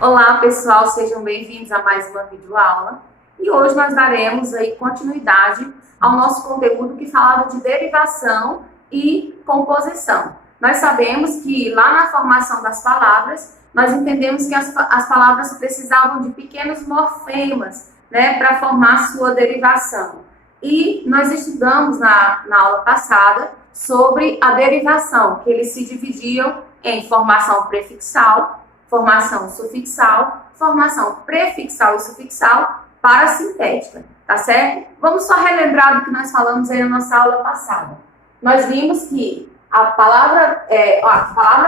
Olá, pessoal, sejam bem-vindos a mais uma videoaula. E hoje nós daremos aí continuidade ao nosso conteúdo que falava de derivação e composição. Nós sabemos que lá na formação das palavras, nós entendemos que as palavras precisavam de pequenos morfemas, né, para formar sua derivação. E nós estudamos na aula passada sobre a derivação, que eles se dividiam em formação prefixal, formação sufixal, formação prefixal e sufixal para sintética, tá certo? Vamos só relembrar do que nós falamos aí na nossa aula passada. Nós vimos que a palavra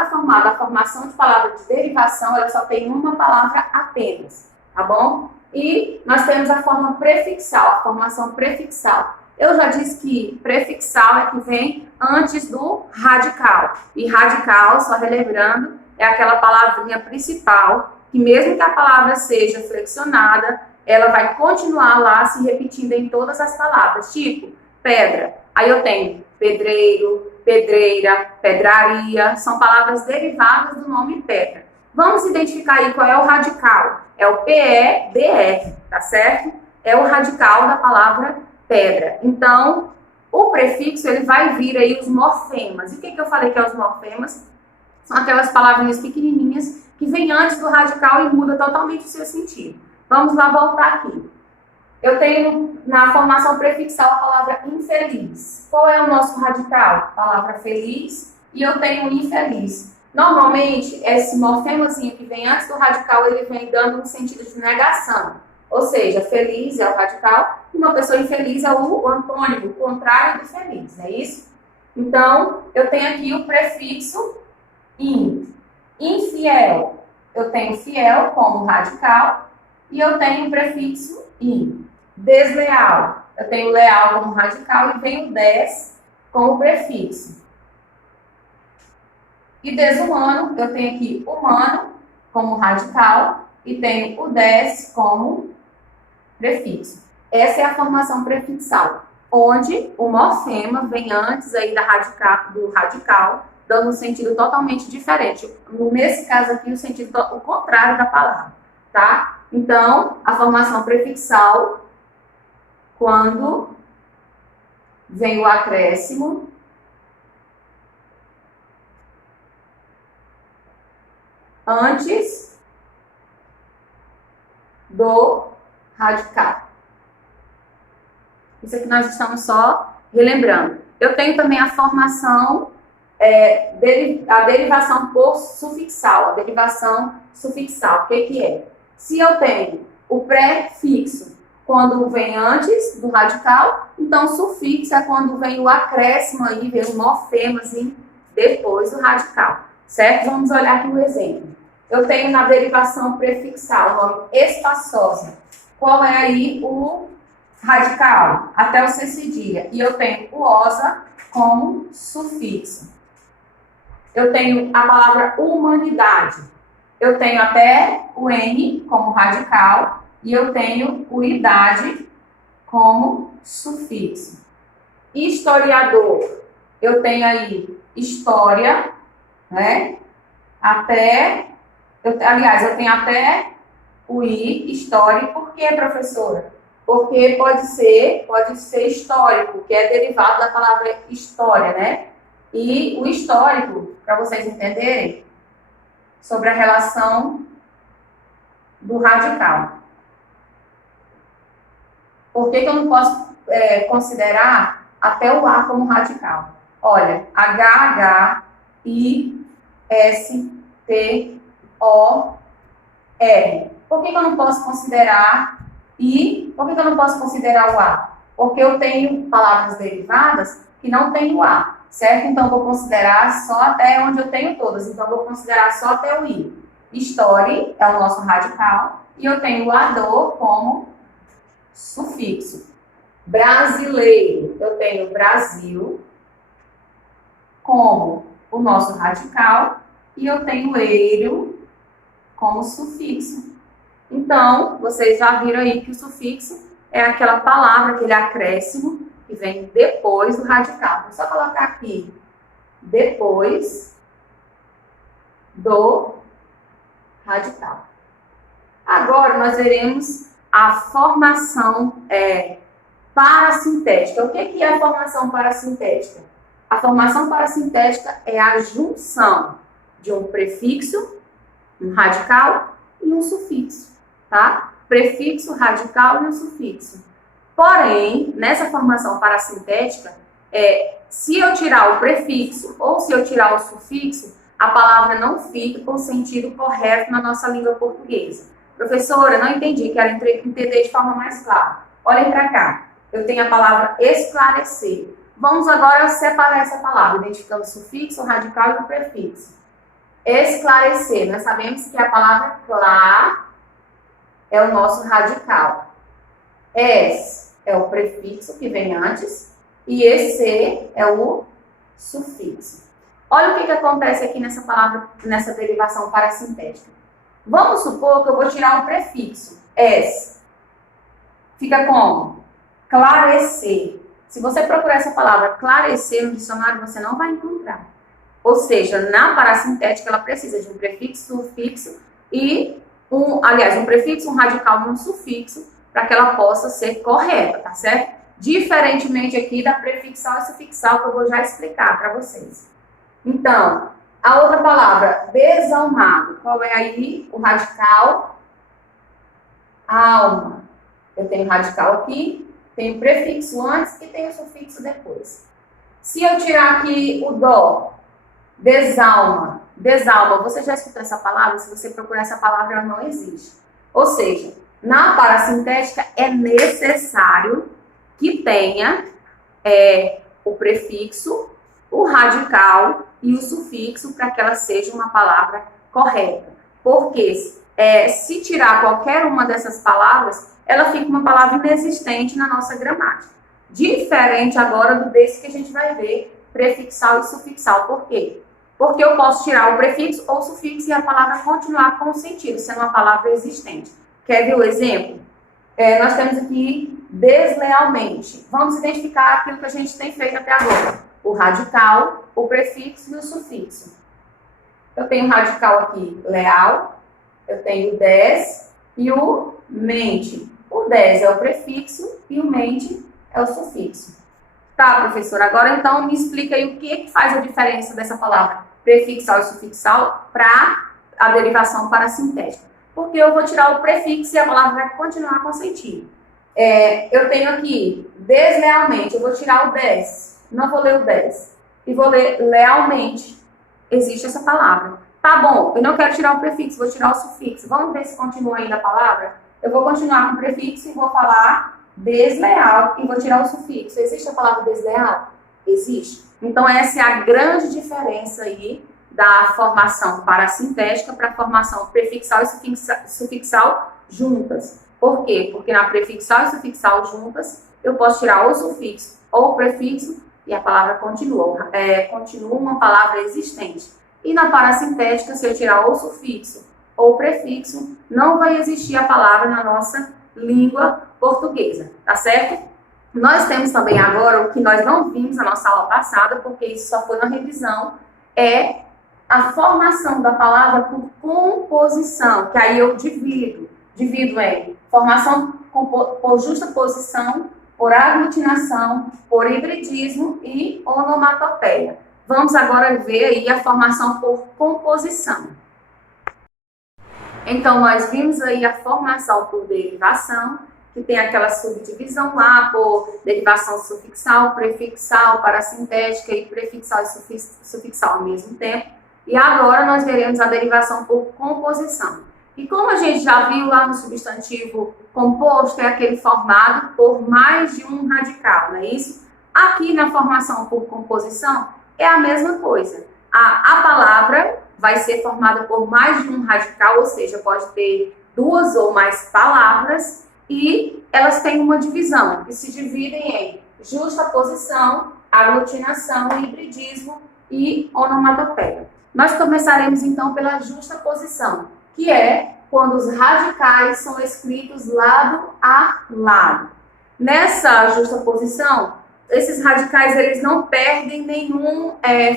formada, a formação de palavra de derivação, ela só tem uma palavra apenas, tá bom? E nós temos a forma prefixal, a formação prefixal. Eu já disse que prefixal é que vem antes do radical. E radical, só relembrando, é aquela palavrinha principal, que mesmo que a palavra seja flexionada, ela vai continuar lá se repetindo em todas as palavras. Tipo, pedra. Aí eu tenho pedreiro, pedreira, pedraria. São palavras derivadas do nome pedra. Vamos identificar aí qual é o radical. É o PEDR, tá certo? É o radical da palavra pedra. Então, o prefixo, ele vai vir aí os morfemas. E o que eu falei que é os morfemas? São aquelas palavrinhas pequenininhas que vêm antes do radical e muda totalmente o seu sentido. Vamos lá voltar aqui. Eu tenho na formação prefixal a palavra infeliz. Qual é o nosso radical? Palavra feliz e eu tenho infeliz. Normalmente, esse morfemazinho que vem antes do radical, ele vem dando um sentido de negação. Ou seja, feliz é o radical e uma pessoa infeliz é o antônimo, o contrário do feliz, não é isso? Então, eu tenho aqui o prefixo in. Infiel, eu tenho fiel como radical e eu tenho o prefixo in. Desleal, eu tenho leal como radical e tenho des como prefixo. E desumano, eu tenho aqui humano como radical e tenho o des como prefixo. Essa é a formação prefixal, onde o morfema vem antes aí do radical, dando um sentido totalmente diferente. Nesse caso aqui, o sentido o contrário da palavra, tá? Então, a formação prefixal, quando vem o acréscimo, antes do radical. Isso aqui nós estamos só relembrando. Eu tenho também a formação a derivação por sufixal, a derivação sufixal. O que é? Se eu tenho o prefixo quando vem antes do radical, então sufixo é quando vem o acréscimo aí, vem o morfema assim, depois do radical, certo? Vamos olhar aqui um exemplo. Eu tenho na derivação prefixal o nome espaçosa. Qual é aí o radical? Até o C cedilha. E eu tenho o osa como sufixo. Eu tenho a palavra humanidade. Eu tenho até o N como radical e eu tenho o idade como sufixo. Historiador. Eu tenho aí história, né? Eu tenho até o I, história. Por que, professora? Porque pode ser histórico, que é derivado da palavra história, né? E o histórico, para vocês entenderem, sobre a relação do radical. Por que eu não posso considerar até o A como radical? Olha, H-H-I-S-T-O-R. Por que eu não posso considerar I? Por que eu não posso considerar o A? Porque eu tenho palavras derivadas que não têm o A. Certo? Então, eu vou considerar só até onde eu tenho todas. Então, eu vou considerar só até o I. História é o nosso radical. E eu tenho o ador como sufixo. Brasileiro. Eu tenho Brasil como o nosso radical. E eu tenho eiro como sufixo. Então, vocês já viram aí que o sufixo é aquela palavra, aquele acréscimo que vem depois do radical. Vou só colocar aqui, depois do radical. Agora nós veremos a formação parasintética. O que é a formação parasintética? A formação parasintética é a junção de um prefixo, um radical e um sufixo, tá? Prefixo, radical e um sufixo. Porém, nessa formação parasintética, se eu tirar o prefixo ou se eu tirar o sufixo, a palavra não fica com o sentido correto na nossa língua portuguesa. Professora, não entendi, quero entender de forma mais clara. Olhem para cá, eu tenho a palavra esclarecer. Vamos agora separar essa palavra, identificando o sufixo, o radical e o prefixo. Esclarecer, nós sabemos que a palavra clá é o nosso radical. Es é o prefixo que vem antes e esse é o sufixo. Olha o que acontece aqui nessa palavra, nessa derivação parasintética. Vamos supor que eu vou tirar um prefixo, es. Fica como? Clarecer. Se você procurar essa palavra clarecer no dicionário, você não vai encontrar. Ou seja, na parasintética ela precisa de um prefixo, sufixo e um prefixo, um radical e um sufixo para que ela possa ser correta, tá certo? Diferentemente aqui da prefixal e sufixal que eu vou já explicar para vocês. Então, a outra palavra, desalmado. Qual é aí o radical? Alma. Eu tenho radical aqui, tenho prefixo antes e tenho sufixo depois. Se eu tirar aqui o dó, desalma. Desalma, você já escutou essa palavra? Se você procurar essa palavra, ela não existe. Ou seja, na parasintética é necessário que tenha o prefixo, o radical e o sufixo para que ela seja uma palavra correta. Porque se tirar qualquer uma dessas palavras, ela fica uma palavra inexistente na nossa gramática. Diferente agora desse que a gente vai ver, prefixal e sufixal. Por quê? Porque eu posso tirar o prefixo ou o sufixo e a palavra continuar com o sentido, sendo uma palavra existente. Quer ver o exemplo? Nós temos aqui deslealmente. Vamos identificar aquilo que a gente tem feito até agora. O radical, o prefixo e o sufixo. Eu tenho o radical aqui, leal. Eu tenho o des e o mente. O des é o prefixo e o mente é o sufixo. Tá, professora, agora então me explica aí o que faz a diferença dessa palavra prefixal e sufixal para a derivação parasintética. Porque eu vou tirar o prefixo e a palavra vai continuar com sentido. Eu tenho aqui, deslealmente, eu vou tirar o des, não vou ler o des, e vou ler lealmente. Existe essa palavra. Tá bom, eu não quero tirar o prefixo, vou tirar o sufixo. Vamos ver se continua ainda a palavra? Eu vou continuar com o prefixo e vou falar desleal e vou tirar o sufixo. Existe a palavra desleal? Existe. Então essa é a grande diferença aí da formação parasintética para a formação prefixal e sufixal juntas. Por quê? Porque na prefixal e sufixal juntas, eu posso tirar o sufixo ou o prefixo e a palavra continua. Continua uma palavra existente. E na parasintética, se eu tirar o sufixo ou o prefixo, não vai existir a palavra na nossa língua portuguesa, tá certo? Nós temos também agora, o que nós não vimos na nossa aula passada, porque isso só foi uma revisão, é a formação da palavra por composição, que aí eu divido em formação por justaposição, por aglutinação, por hibridismo e onomatopeia. Vamos agora ver aí a formação por composição. Então, nós vimos aí a formação por derivação, que tem aquela subdivisão lá por derivação sufixal, prefixal, parasintética e prefixal e sufixal ao mesmo tempo. E agora nós veremos a derivação por composição. E como a gente já viu lá no substantivo composto, é aquele formado por mais de um radical, não é isso? Aqui na formação por composição é a mesma coisa. A palavra vai ser formada por mais de um radical, ou seja, pode ter duas ou mais palavras e elas têm uma divisão, que se dividem em justaposição, aglutinação, hibridismo e onomatopeia. Nós começaremos então pela justaposição, que é quando os radicais são escritos lado a lado. Nessa justaposição, esses radicais eles não perdem nenhum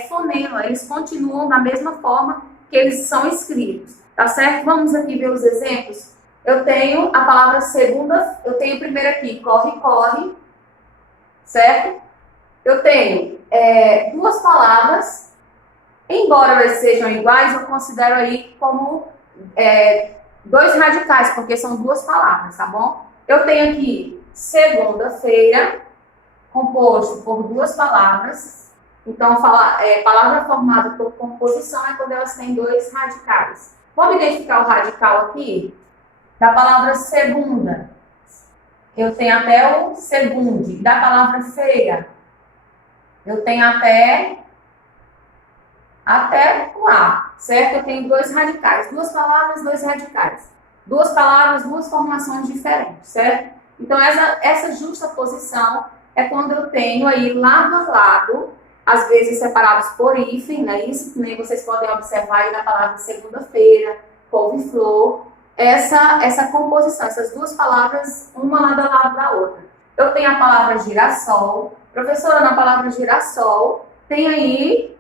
fonema, eles continuam da mesma forma que eles são escritos, tá certo? Vamos aqui ver os exemplos. eu tenho a palavra segunda, eu tenho primeiro aqui, corre, corre, certo? Eu tenho duas palavras, embora elas sejam iguais, eu considero aí como dois radicais, porque são duas palavras, tá bom? Eu tenho aqui segunda-feira, composto por duas palavras. Então, palavra formada por composição é quando elas têm dois radicais. Vamos identificar o radical aqui? Da palavra segunda, eu tenho até o segunde. Da palavra feira, eu tenho até o A, certo? Eu tenho dois radicais. Duas palavras, dois radicais. Duas palavras, duas formações diferentes, certo? Então, essa justaposição é quando eu tenho aí lado a lado, às vezes separados por hífen, né? Isso que nem vocês podem observar aí na palavra segunda-feira, couve-flor, essa composição, essas duas palavras, uma lado a lado da outra. Eu tenho a palavra girassol. Professora, na palavra girassol, tem aí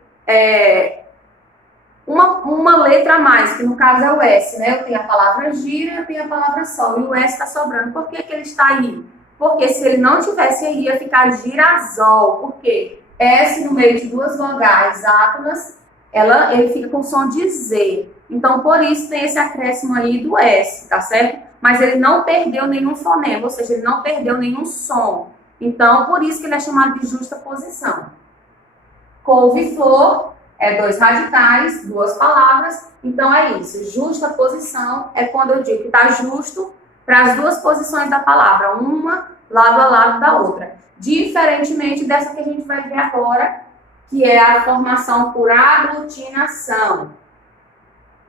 uma letra a mais, que no caso é o S, né? Eu tenho a palavra gira e eu tenho a palavra sol, e o S está sobrando. Por que ele está aí? Porque se ele não tivesse aí, ia ficar girasol. Por quê? S no meio de duas vogais átonas, ele fica com som de Z. Então, por isso tem esse acréscimo aí do S, tá certo? Mas ele não perdeu nenhum fonema, ou seja, ele não perdeu nenhum som. Então, por isso que ele é chamado de justaposição. Couve-flor é dois radicais, duas palavras. Então, é isso. Justaposição é quando eu digo que está justo para as duas posições da palavra, uma lado a lado da outra. Diferentemente dessa que a gente vai ver agora, que é a formação por aglutinação.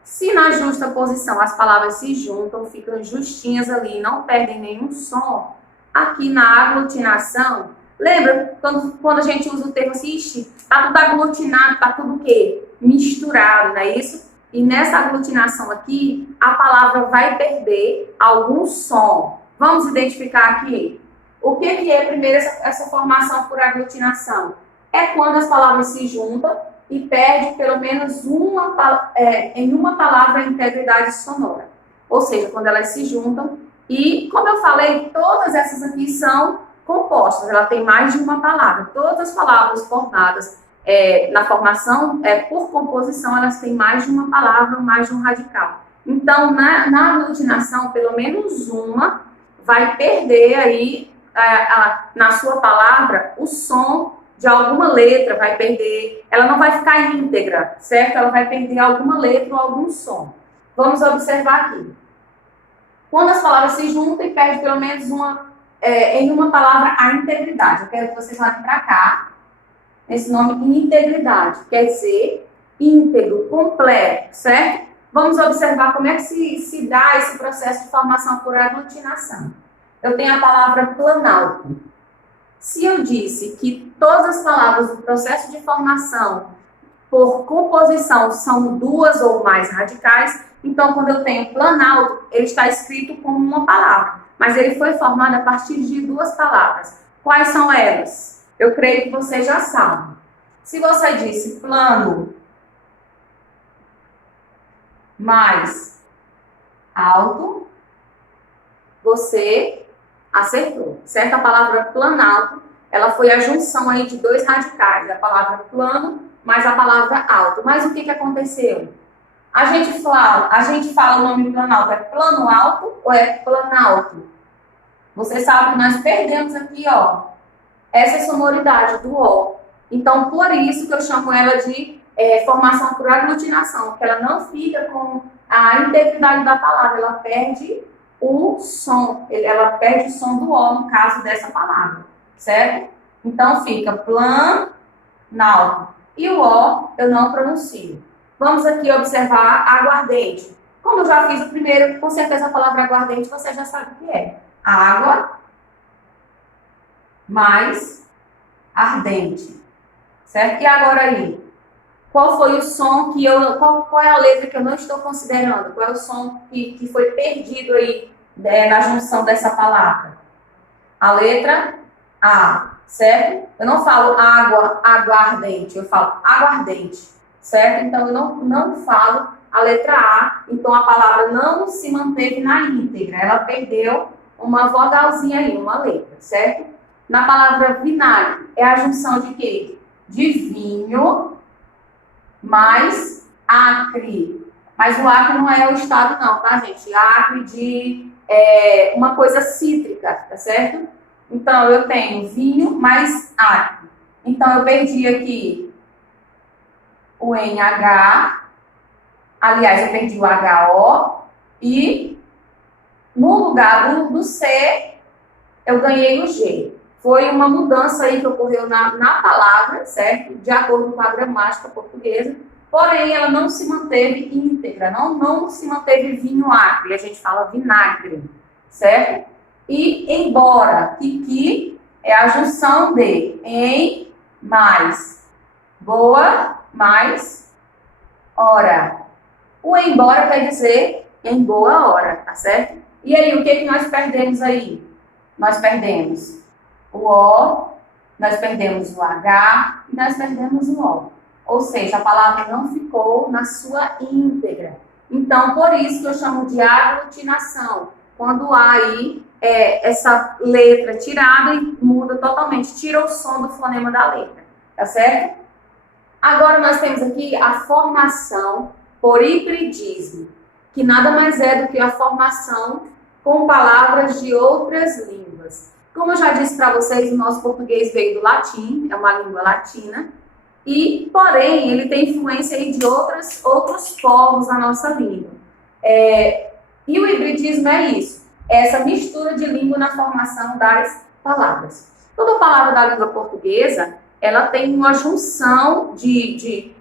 Se na justaposição as palavras se juntam, ficam justinhas ali, não perdem nenhum som, aqui na aglutinação, lembra quando a gente usa o termo assim, está tudo aglutinado, está tudo o quê? Misturado, não é isso? E nessa aglutinação aqui, a palavra vai perder algum som. Vamos identificar aqui. O que é primeiro essa formação por aglutinação? É quando as palavras se juntam e perde pelo menos em uma palavra a integridade sonora. Ou seja, quando elas se juntam. E, como eu falei, todas essas aqui são compostas. Ela tem mais de uma palavra. Todas as palavras formadas na formação, por composição, elas têm mais de uma palavra, mais de um radical. Então, na aglutinação, pelo menos uma vai perder aí, na sua palavra, o som de alguma letra, vai perder, ela não vai ficar íntegra, certo? Ela vai perder alguma letra ou algum som. Vamos observar aqui. Quando as palavras se juntam e perde pelo menos em uma palavra a integridade. Eu quero que vocês olhem para cá, esse nome integridade, quer dizer íntegro, completo, certo? Vamos observar como é que se dá esse processo de formação por aglutinação. Eu tenho a palavra planalto. Se eu disse que todas as palavras do processo de formação por composição são duas ou mais radicais, então quando eu tenho planalto, ele está escrito como uma palavra, mas ele foi formado a partir de duas palavras. Quais são elas? Eu creio que você já sabe. Se você disse plano mais alto, você acertou, certo? A palavra planalto, ela foi a junção aí de dois radicais, a palavra plano mais a palavra alto. Mas o que aconteceu? A gente fala o nome planalto, é plano alto ou é planalto? Você sabe que nós perdemos aqui, ó, essa sonoridade do O. Então, por isso que eu chamo ela de formação por aglutinação, porque ela não fica com a integridade da palavra, ela perde o som, ela perde o som do O no caso dessa palavra, certo? Então, fica planalto. E o O eu não pronuncio. Vamos aqui observar aguardente. Como eu já fiz o primeiro, com certeza a palavra aguardente você já sabe o que é. Água mais ardente. Certo? E agora aí? Qual foi o som que qual é a letra que eu não estou considerando? Qual é o som que foi perdido aí na junção dessa palavra? A letra A, certo? Eu não falo água aguardente, eu falo aguardente, certo? Então eu não falo a letra A, então a palavra não se manteve na íntegra, ela perdeu uma vogalzinha aí, uma letra, certo? Na palavra vinagre, é a junção de quê? De vinho mais acre. Mas o acre não é o estado não, tá, gente? Acre de uma coisa cítrica, tá certo? Então, eu tenho vinho mais acre. Então, eu perdi aqui o NH, aliás, eu perdi o HO, e no lugar do C, eu ganhei o G. Foi uma mudança aí que ocorreu na palavra, certo? De acordo com a gramática portuguesa, porém, ela não se manteve íntegra, não se manteve vinho acre, a gente fala vinagre, certo? E embora, que é a junção de em mais boa mais hora. O embora quer dizer em boa hora, tá certo? E aí, o que nós perdemos aí? Nós perdemos o O, nós perdemos o H e nós perdemos o O. Ou seja, a palavra não ficou na sua íntegra. Então, por isso que eu chamo de aglutinação. Quando há aí essa letra tirada e muda totalmente, tira o som do fonema da letra, tá certo? Agora nós temos aqui a formação por hibridismo, que nada mais é do que a formação com palavras de outras línguas. Como eu já disse para vocês, o nosso português veio do latim, é uma língua latina, e, porém, ele tem influência aí de outros povos na nossa língua. E o hibridismo é isso, é essa mistura de língua na formação das palavras. Toda palavra da língua portuguesa, ela tem uma junção de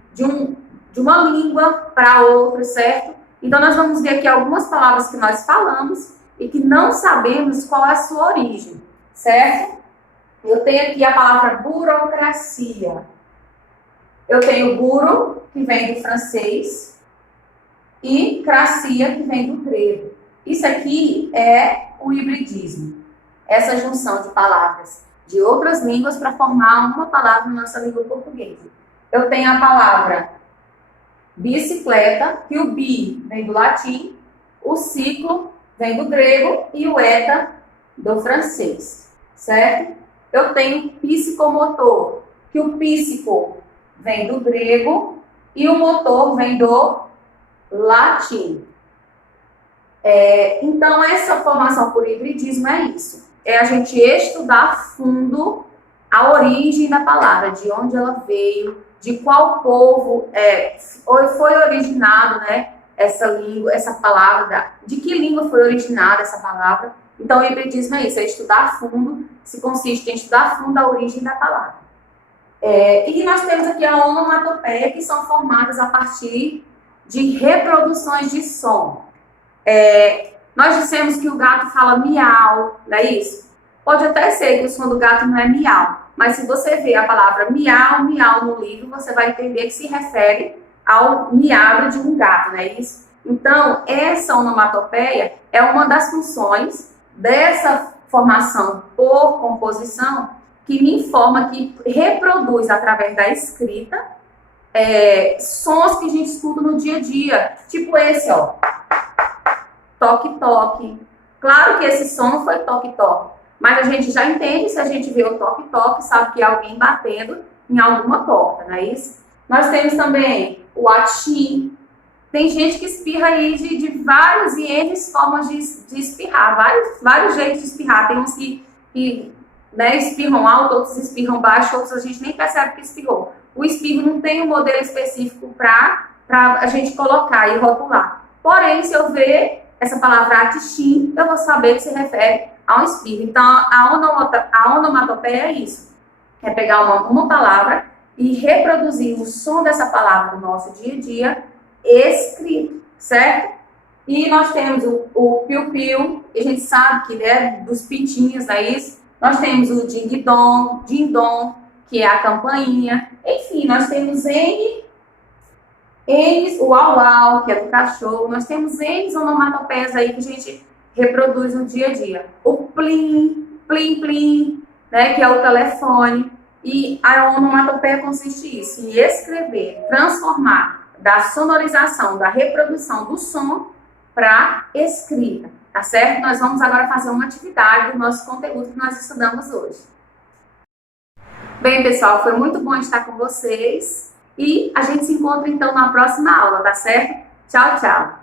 uma língua para outra, certo? Então, nós vamos ver aqui algumas palavras que nós falamos e que não sabemos qual é a sua origem, certo? Eu tenho aqui a palavra burocracia. Eu tenho buro, que vem do francês, e cracia, que vem do grego. Isso aqui é o hibridismo. Essa junção de palavras de outras línguas para formar uma palavra na nossa língua portuguesa. Eu tenho a palavra bicicleta, que o bi vem do latim, o ciclo vem do grego e o eta do francês, certo? Eu tenho psicomotor, que o psico vem do grego e o motor vem do latim. Então, essa formação por hibridismo é isso. É a gente estudar a fundo a origem da palavra, de onde ela veio, de qual povo foi originado, né, essa língua, essa palavra, de que língua foi originada essa palavra. Então, o hibridismo é isso, é estudar a fundo, se consiste em estudar a fundo a origem da palavra. E nós temos aqui a onomatopeia, que são formadas a partir de reproduções de som. Nós dissemos que o gato fala miau, não é isso? Pode até ser que o som do gato não é miau, mas se você ver a palavra miau, miau no livro, você vai entender que se refere ao miado de um gato, não é isso? Então, essa onomatopeia é uma das funções dessa formação por composição que me informa, que reproduz através da escrita sons que a gente escuta no dia a dia, tipo esse, ó. Toque-toque. Claro que esse som não foi toque-toque, mas a gente já entende, se a gente vê o toque-toque, sabe que é alguém batendo em alguma porta, não é isso? Nós temos também o ati. Tem gente que espirra aí de várias e N formas de espirrar, vários jeitos de espirrar. Tem uns que espirram alto, outros espirram baixo, outros a gente nem percebe que espirrou. O espirro não tem um modelo específico para a gente colocar e rotular. Porém, se eu ver essa palavra atixim, eu vou saber que se refere a um espirro. Então, a onomatopeia é isso. É pegar uma palavra e reproduzir o som dessa palavra no nosso dia a dia escrito, certo? E nós temos o piu-piu, que a gente sabe que é dos pintinhos, não é isso? Nós temos o ding-dong, din-dong, que é a campainha. Enfim, nós temos o au-au, que é do cachorro. Nós temos N onomatopeias aí que a gente reproduz no dia a dia. O plim, plim, plim, né, que é o telefone. E a onomatopeia consiste nisso, em escrever, transformar da sonorização, da reprodução do som para escrita, tá certo? Nós vamos agora fazer uma atividade do nosso conteúdo que nós estudamos hoje. Bem, pessoal, foi muito bom estar com vocês e a gente se encontra então na próxima aula, tá certo? Tchau, tchau!